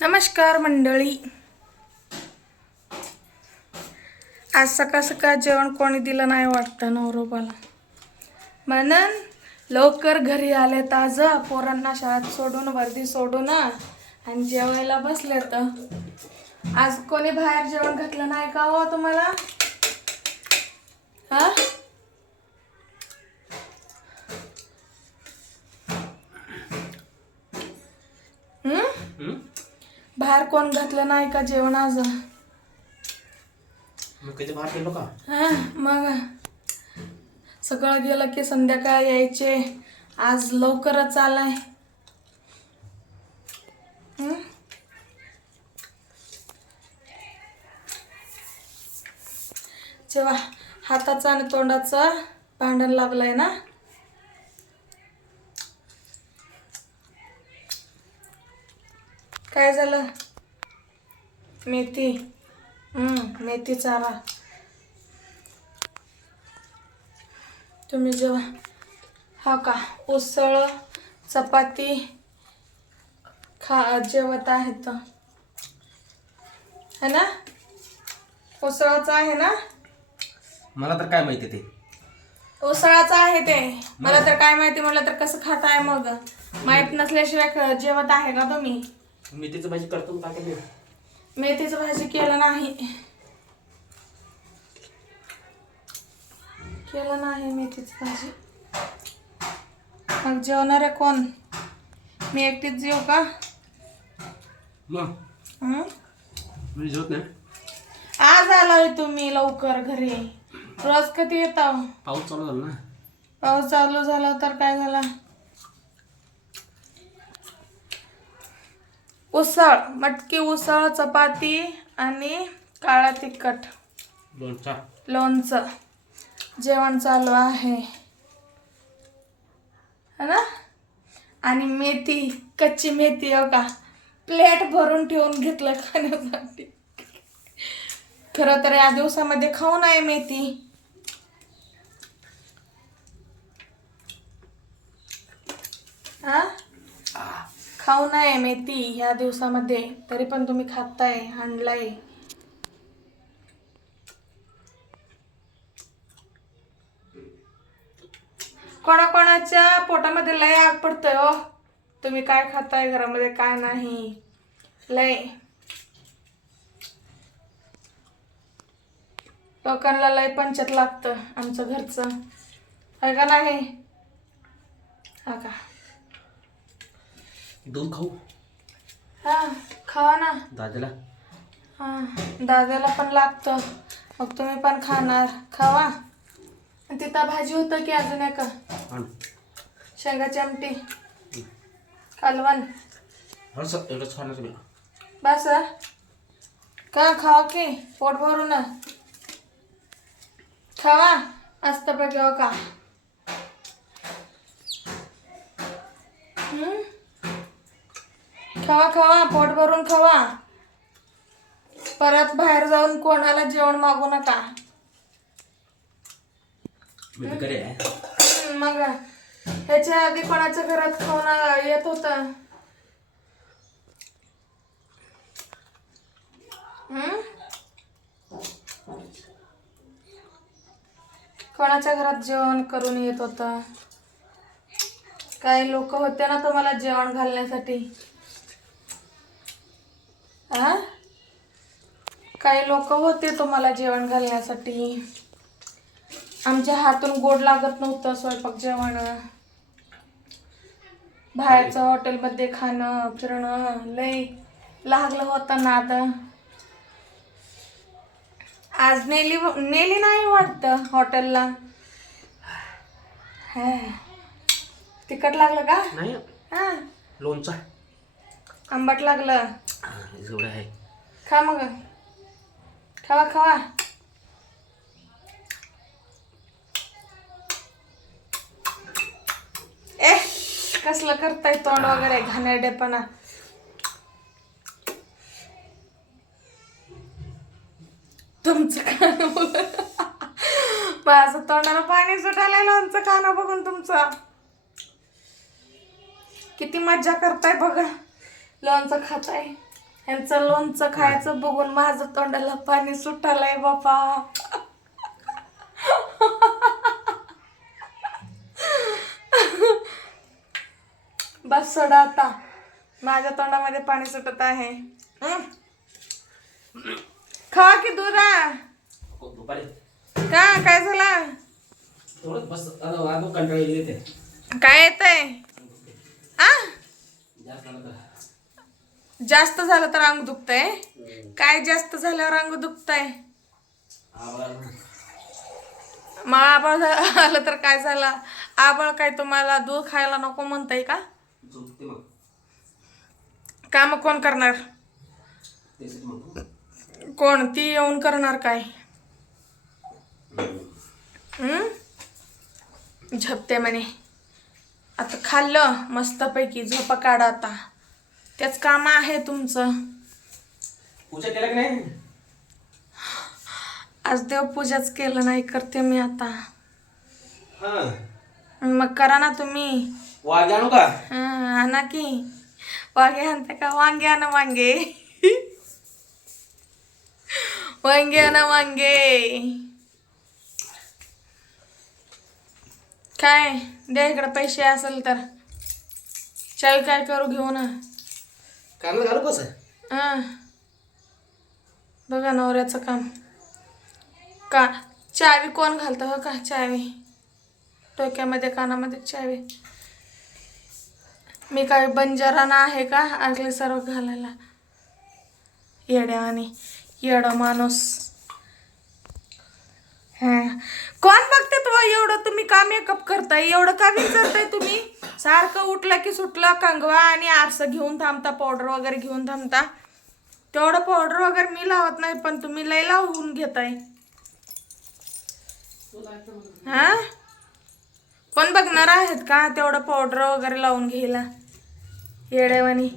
नमस्कार मंडळी. आज सकाळ सकाळ जेवण कोणी दिलं नाही वाटतं नवरोबाला. म्हणून लवकर घरी आले ताज पोरांना शाळेत सोडून वर्दी सोडून आणि जेवायला बसले तर. आज कोणी बाहेर जेवण घातलं नाही का हो तुम्हाला? हा? हम्म? बाहेर कोण घातलं नाही का जेवण आज? हा मग सगळं गेलं की संध्याकाळ यायचे. आज लवकरच आलाय? जेव्हा हाताचं आणि तोंडाचं भांडण लागलंय ना? काय झालं? मेथी. हम्म मेथी चारा तुम्ही जेव्हा हा का? उसळ चपाती खा जेवत आहेत है ना? उसळाचं आहे ना? मला तर काय माहिती ते. उसळाचं आहे ते. मला तर काय माहिती म्हटलं तर कसं खात आहे मग? माहीत नसल्याशिवाय जेवत आहे का तुम्ही? मेथीचं भाजी करतो का काय? मेथीचं भाजी केलं नाही. केलं नाही मेथीची भाजी. मग जेवणार आहे कोण? मी एकटीच जेव का? मग? हं? मी जेवत नाही. आज आलाय तुम्ही लवकर घरी. रोज कधी येता? पाऊस चालू झाला ना. पाऊस चालू झाला तर काय झाला? उसळ मटकी उसळ चपाती आणि काळा तिखट. लोणचा. लोणचं. जेवण चालू आहे. है ना? आणि मेथी कच्ची मेथी हो का प्लेट भरून ठेवून घेतलं खाण्यासाठी. खरं तर या दिवसामध्ये खाऊ नये मेथी. हा? खाऊ नये मेथी ह्या दिवसामध्ये तरी पण तुम्ही खाताय हाणलाय कोणाकोणाच्या पोटामध्ये लय आग पडतंय हो. तुम्ही काय खाताय घरामध्ये काय नाही. लय. लोकांना लय पंचत लागतं आमचं घरचं. आहे का नाही? हा का? दूध खाऊ. हा खावा ना. दादाला. हा दादाला पण लागतं. मग तुम्ही पण खाणार. खावा. तिथं भाजी होतं की अजून एक? आण. शेंगाची आमटी. कालवण. हा सर एवढंच खाण्याचं मी. बस का खावा की? पोट भरून. खावा. मस्त पैकी हो का हम्म? खावा खावा पोट भरून खावा. परत बाहेर जाऊन कोणाला जेवण मागू नका. हम्म, मग ह्याच्या आधी कोणाच्या घरात खाऊन येत होतं? कोणाच्या घरात जेवण करून येत होतं? काही लोक होते ना तुम्हाला जेवण घालण्यासाठी. हा काही लोक होते तुम्हाला जेवण घालण्यासाठी. आमच्या हातून गोड लागत नव्हतं स्वयंपाक जेवण. बाहेरचं हॉटेलमध्ये खाणं फिरणं लय लागलं होतं ना आता आज नेली नेली नाही वाटतं हॉटेलला. हा. तिखट लागलं का? नाही. हा. लोणचा. आंबट लागलं. एवढं आहे खा मग खावा खावा ए कसलं करताय तोंड वगैरे घाणेरडेपणा. तुमचं खाणं माझं तोंडाला पाणी सुटायला लोणचं खाणं बघून तुमचं. किती मज्जा करताय बघा. लोणचं खाताय. ह्यांचं लोणचं खायचं बघून माझं तोंडाला पाणी सुटालंय बापा. बस सोडा आता. माझ्या तोंडामध्ये पाणी सुटत आहे. हं? खा की दुरा. हो, का? काय झाला? येते काय येतंय? आ? जास्त झालं तर अंग दुखतंय? काय जास्त झाल्यावर अंग दुखतंय? मग आबाळ आलं तर काय झालं? आबाळ काय तुम्हाला दूध खायला नको म्हणताय का? काम कोण करणार? कोण? ती येऊन करणार काय? झोपते म्हणे. आता खाल्लं मस्तपैकी. झोपा काढा आता. तेच काम आहे तुमचं. पूजा केला की नाही? आज देवपूजाच केलं नाही करते मी आता. हा. मग करा ना तुम्ही. वाघ आणू का? हं, आणा की. वांगे आणते का? वांगे आणा वांगे. वांगे आणा वांगे. काय? द्या इकडे पैसे असेल तर. चल काय करू घेऊ ना? कानात घालू कसं? हं. बघा नवऱ्याचं काम. का चावी कोण घालतं हो का चावी? डोक्यामध्ये कानामध्ये चावी. मी काय बंजाराना आहे का? आगले सर्व घालायला. येड्यावानी येड माणूस. कोण बघते तो? एवढं तुम्ही का मेकअप करताय? एवढं का विचारताय तुम्ही? सारखं उठलं की सुटलं कंगवा आणि आरसं घेऊन थांबता पावडर वगैरे घेऊन थांबता. तेवढं पावडर वगैरे मी लावत नाही पण तुम्ही लय लावून घेताय. हा? कोण बघणार आहेत का तेवढं पावडर वगैरे लावून घ्यायला? येड्यावानी.